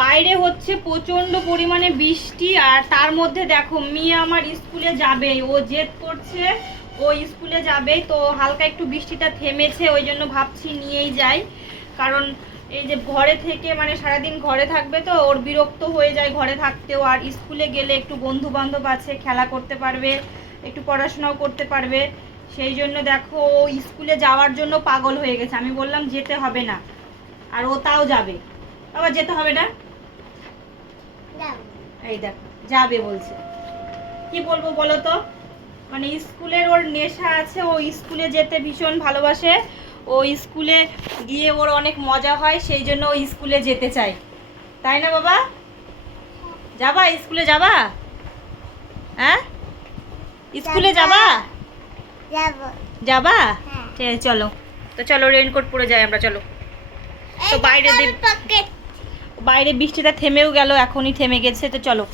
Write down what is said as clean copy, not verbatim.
বাইরে হচ্ছে প্রচন্ড পরিমাণে বৃষ্টি, আর তার মধ্যে দেখো মেয়ে আমার স্কুলে যাবে, ও জেদ করছে ও স্কুলে যাবে। তো হালকা একটু বৃষ্টিটা থেমেছে, ওই জন্য ভাবছি নিয়েই যাই। কারণ এই যে ঘরে থেকে মানে সারাদিন ঘরে থাকবে তো ওর বিরক্ত হয়ে যায় ঘরে থাকতেও, আর স্কুলে গেলে একটু বন্ধু বান্ধব আছে, খেলা করতে পারবে, একটু পড়াশোনাও করতে পারবে। সেই জন্য দেখো ও স্কুলে যাওয়ার জন্য পাগল হয়ে গেছে। আমি বললাম যেতে হবে না, আর ও তাও যাবে। বাবা যেতে হবে না, এই দেখো যাবে বলছে। কি বলবো বলো তো, মানে স্কুলের ওর নেশা আছে, ও স্কুলে যেতে ভীষণ ভালোবাসে, ও স্কুলে গিয়ে ওর অনেক মজা হয়, সেই জন্য ও স্কুলে যেতে চায়। তাই না বাবা? যাবা স্কুলে, যাবা? হ্যাঁ স্কুলে যাবা? যাবা? ঠিক আছে চলো। তো চলো রেইনকোট পরে যাই আমরা, চলো। তো বাইরে বাইরে বৃষ্টিটা থেমেও গেল, এখনই থেমে গেছে, তো চলো।